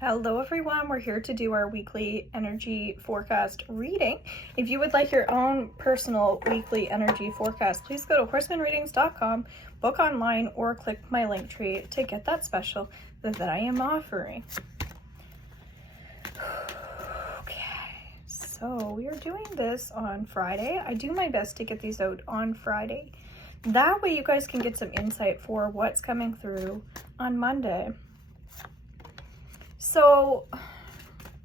Hello everyone, we're here to do our weekly energy forecast reading. If you would like your own personal weekly energy forecast, please go to horsemanreadings.com, book online, or click my link tree to get that special that I am offering. Okay, so we are doing this on Friday. I do my best to get these out on Friday. That way you guys can get some insight for what's coming through on Monday. So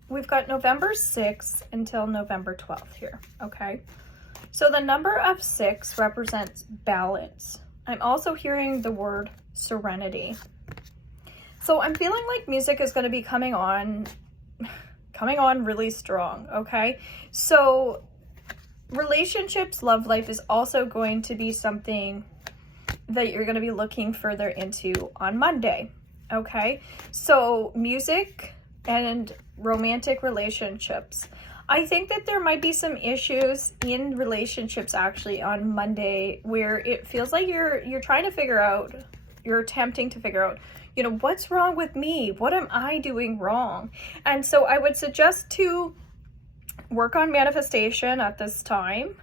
we've got November 6th until November 12th here, okay? So the number of 6 represents balance. I'm also hearing the word serenity. So I'm feeling like music is going to be coming on really strong, okay? So relationships, love life is also going to be something that you're going to be looking further into on Monday. Okay, so music and romantic relationships. I think that there might be some issues in relationships actually on Monday where it feels like you're trying to figure out, you're attempting to figure out, what's wrong with me? What am I doing wrong? And so I would suggest to work on manifestation at this time.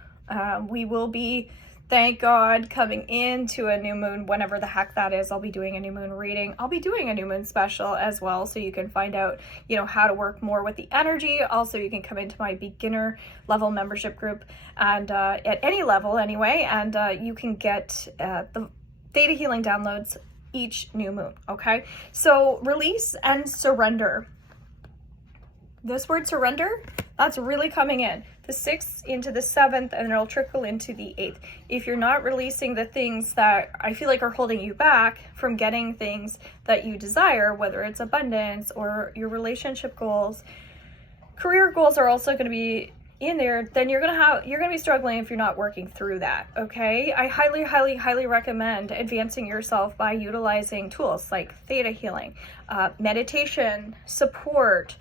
We will be, thank God, coming into a new moon, whenever the heck that is. I'll be doing a new moon reading. I'll be doing a new moon special as well, so you can find out, how to work more with the energy. Also, you can come into my beginner level membership group, and at any level anyway, and you can get the theta healing downloads each new moon, okay? So release and surrender. This word surrender, that's really coming in. The 6th into the 7th, and it'll trickle into the 8th. If you're not releasing the things that I feel like are holding you back from getting things that you desire, whether it's abundance or your relationship goals, career goals are also going to be in there, then you're going to be struggling if you're not working through that, okay? I highly recommend advancing yourself by utilizing tools like theta healing, meditation, support,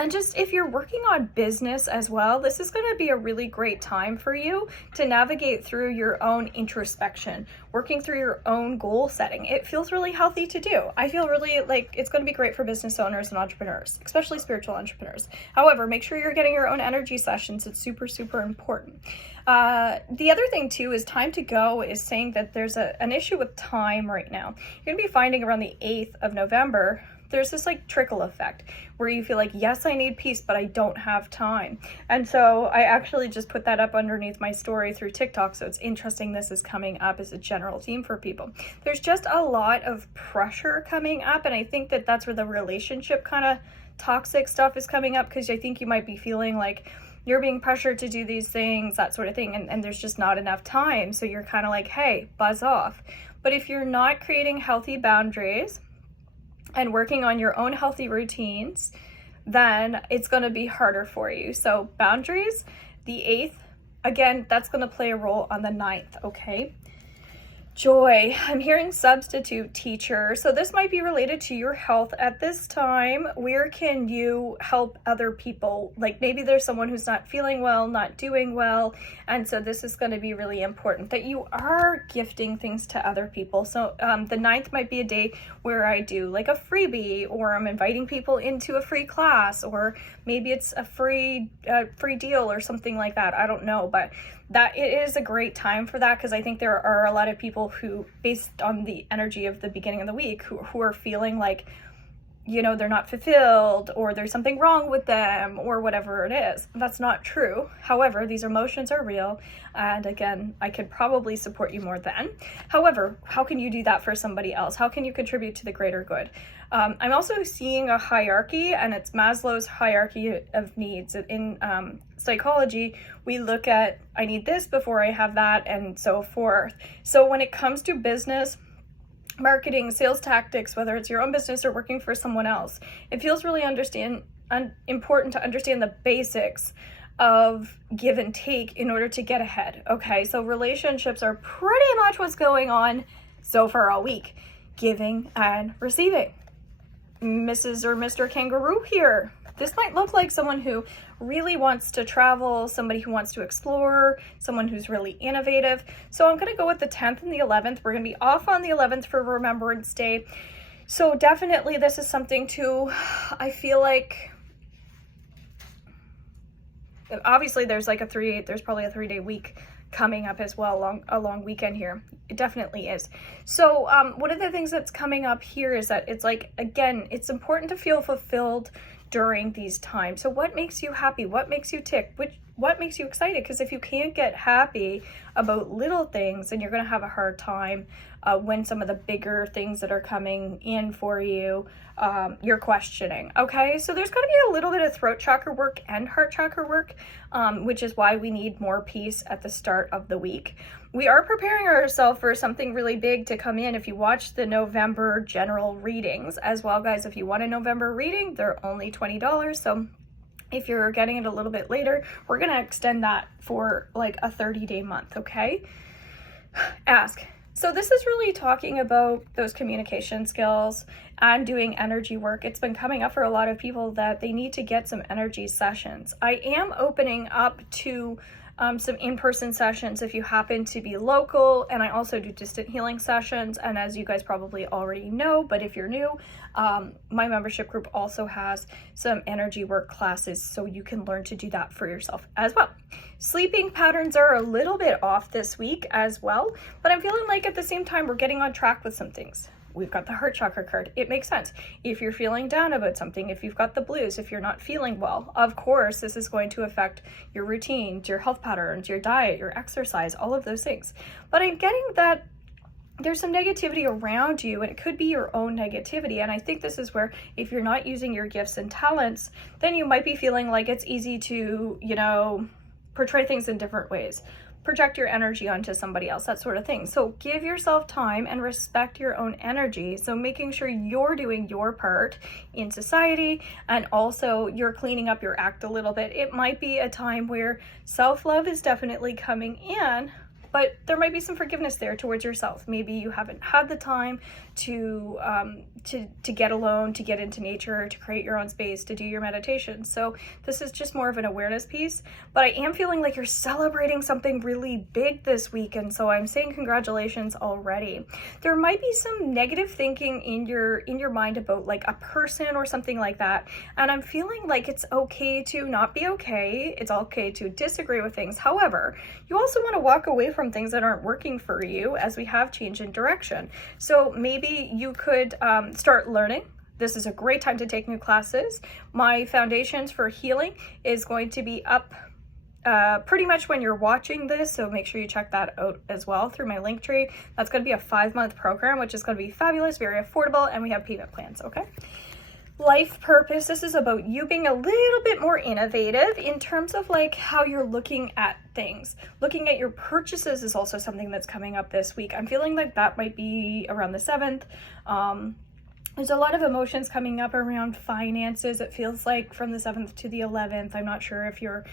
and just if you're working on business as well, this is going to be a really great time for you to navigate through your own introspection, working through your own goal setting. It feels really healthy to do. I feel really like it's going to be great for business owners and entrepreneurs, especially spiritual entrepreneurs. However, make sure you're getting your own energy sessions. It's super important. The other thing too is time to go is saying that there's an issue with time right now. You're going to be finding around the 8th of November, there's this like trickle effect where you feel like, yes, I need peace, but I don't have time. And so I actually just put that up underneath my story through TikTok. So it's interesting. This is coming up as a general theme for people. There's just a lot of pressure coming up. And I think that that's where the relationship kind of toxic stuff is coming up, because I think you might be feeling like you're being pressured to do these things, that sort of thing. And there's just not enough time. So you're kind of like, hey, buzz off. But if you're not creating healthy boundaries and working on your own healthy routines, then it's going to be harder for you. So boundaries, the 8th, again, that's going to play a role on the 9th, okay? Joy, I'm hearing substitute teacher. So this might be related to your health at this time. Where can you help other people? Like maybe there's someone who's not feeling well, not doing well. And so this is going to be really important that you are gifting things to other people. So the 9th might be a day where I do like a freebie, or I'm inviting people into a free class, or maybe it's a free deal or something like that. I don't know, but that it is a great time for that, because I think there are a lot of people who, based on the energy of the beginning of the week, who are feeling like, they're not fulfilled, or there's something wrong with them, or whatever it is. That's not true. However, these emotions are real. And again, I could probably support you more then. However, how can you do that for somebody else? How can you contribute to the greater good? I'm also seeing a hierarchy, and it's Maslow's hierarchy of needs. In psychology, we look at, I need this before I have that, and so forth. So when it comes to business, marketing, sales tactics, whether it's your own business or working for someone else, it feels really important to understand the basics of give and take in order to get ahead. Okay, so relationships are pretty much what's going on so far all week. Giving and receiving. Mrs. or Mr. Kangaroo here. This might look like someone who really wants to travel, somebody who wants to explore, someone who's really innovative. So I'm going to go with the 10th and the 11th. We're going to be off on the 11th for Remembrance Day. So definitely this is something to, I feel like, obviously there's like there's probably a 3-day week coming up as well, a long weekend here. It definitely is. So one of the things that's coming up here is that it's like, again, it's important to feel fulfilled during these times. So what makes you happy? What makes you tick? What makes you excited? Because if you can't get happy about little things, then you're going to have a hard time when some of the bigger things that are coming in for you, you're questioning. Okay, so there's going to be a little bit of throat chakra work and heart chakra work, which is why we need more peace at the start of the week. We are preparing ourselves for something really big to come in. If you watch the November general readings as well, guys, if you want a November reading, they're only $20. So if you're getting it a little bit later, we're going to extend that for like a 30-day month, okay? Ask. So this is really talking about those communication skills and doing energy work. It's been coming up for a lot of people that they need to get some energy sessions. I am opening up to some in-person sessions if you happen to be local, and I also do distant healing sessions. And as you guys probably already know, but if you're new, my membership group also has some energy work classes, so you can learn to do that for yourself as well. Sleeping patterns are a little bit off this week as well, but I'm feeling like at the same time we're getting on track with some things. We've got the heart chakra card. It makes sense. If you're feeling down about something, if you've got the blues, if you're not feeling well, of course, this is going to affect your routines, your health patterns, your diet, your exercise, all of those things. But I'm getting that there's some negativity around you, and it could be your own negativity. And I think this is where if you're not using your gifts and talents, then you might be feeling like it's easy to, portray things in different ways. Project your energy onto somebody else, that sort of thing. So give yourself time and respect your own energy. So making sure you're doing your part in society, and also you're cleaning up your act a little bit. It might be a time where self-love is definitely coming in, but there might be some forgiveness there towards yourself. Maybe you haven't had the time to get alone, to get into nature, to create your own space, to do your meditation. So this is just more of an awareness piece, but I am feeling like you're celebrating something really big this week, and so I'm saying congratulations already. There might be some negative thinking in your mind about like a person or something like that, and I'm feeling like it's okay to not be okay. It's okay to disagree with things. However, you also want to walk away from things that aren't working for you, as we have change in direction. So maybe you could start learning. This is a great time to take new classes. My Foundations for Healing is going to be up pretty much when you're watching this, so make sure you check that out as well through my Linktree. That's going to be a 5-month program, which is going to be fabulous, very affordable, and we have payment plans, okay? Life purpose. This is about you being a little bit more innovative in terms of like how you're looking at things. Looking at your purchases is also something that's coming up this week. I'm feeling like that might be around the 7th. There's a lot of emotions coming up around finances. It feels like from the 7th to the 11th. I'm not sure if you're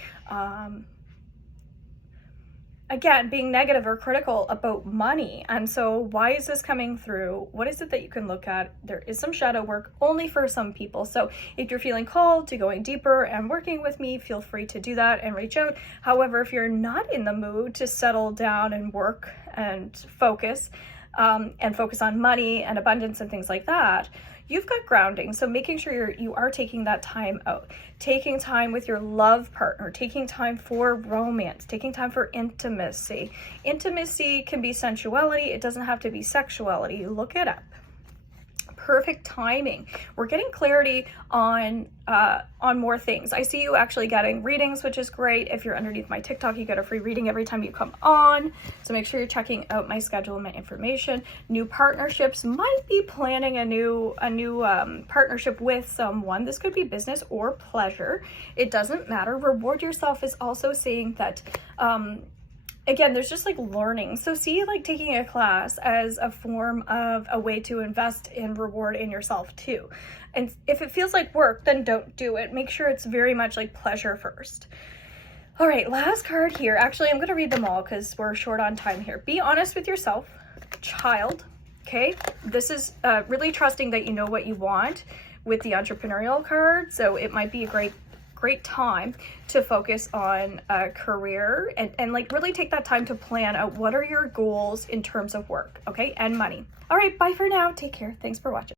again, being negative or critical about money. And so why is this coming through? What is it that you can look at? There is some shadow work only for some people. So if you're feeling called to going deeper and working with me, feel free to do that and reach out. However, if you're not in the mood to settle down and work and focus on money and abundance and things like that, you've got grounding. So making sure you are taking that time out, taking time with your love partner, taking time for romance, taking time for intimacy. Intimacy can be sensuality. It doesn't have to be sexuality. Look it up. Perfect timing. We're getting clarity on more things. I see you actually getting readings, which is great. If you're underneath my TikTok, you get a free reading every time you come on. So make sure you're checking out my schedule and my information. New partnerships. Might be planning a new partnership with someone. This could be business or pleasure. It doesn't matter. Reward yourself is also saying that again, there's just like learning. So see like taking a class as a form of a way to invest in reward in yourself too. And if it feels like work, then don't do it. Make sure it's very much like pleasure first. All right, last card here. Actually, I'm going to read them all because we're short on time here. Be honest with yourself, child. Okay, this is really trusting that you know what you want with the entrepreneurial card. So it might be a great time to focus on a career and like really take that time to plan out what are your goals in terms of work, okay, and money. All right, bye for now. Take care. Thanks for watching.